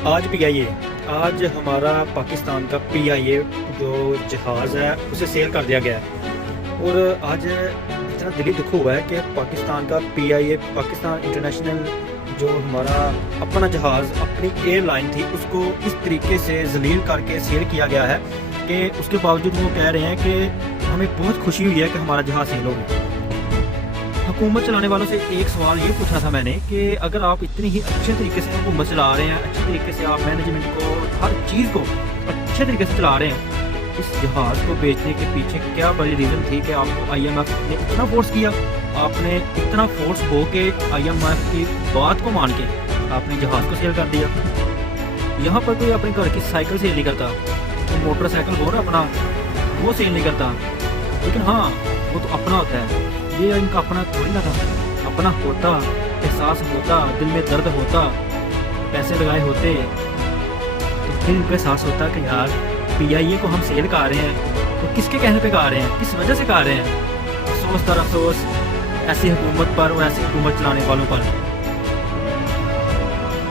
आज पीआईए आज हमारा पाकिस्तान का पीआईए जो जहाज़ है उसे सेल कर दिया गया है। और आज इतना दिली दुख हुआ है कि पाकिस्तान का पीआईए पाकिस्तान इंटरनेशनल जो हमारा अपना जहाज़ अपनी एयरलाइन थी उसको इस तरीके से जलील करके सेल किया गया है कि उसके बावजूद वो कह रहे हैं कि हमें बहुत खुशी हुई है कि हमारा जहाज़ सेल हो गया। हुकूमत चलाने वालों से एक सवाल ये पूछा था मैंने कि अगर आप इतनी ही अच्छे तरीके से हुकूमत चला रहे हैं, अच्छे तरीके से आप मैनेजमेंट को हर चीज़ को अच्छे तरीके से चला रहे हैं, इस जहाज़ को बेचने के पीछे क्या बड़ी रीज़न थी कि आपको आईएमएफ ने इतना फोर्स किया, आपने इतना फोर्स हो के आईएमएफ की बात को मान के आपने जहाज़ को सेल कर दिया। यहाँ पर कोई अपने घर की साइकिल सेल नहीं करता, तो मोटरसाइकिल हो रहा अपना वो सेल नहीं करता, लेकिन हाँ वो तो अपना होता है। ये इनका अपना थोड़ी ना था, अपना होता, एहसास होता, दिल में दर्द होता, पैसे लगाए होते तो फिर इनको एहसास होता कि यार पीआईए को हम सेल कर रहे हैं तो किसके कहने पे कर रहे हैं, किस वजह से कर रहे हैं। अफसोस दर अफसोस ऐसी हुकूमत पर और ऐसी हुकूमत चलाने वालों पर।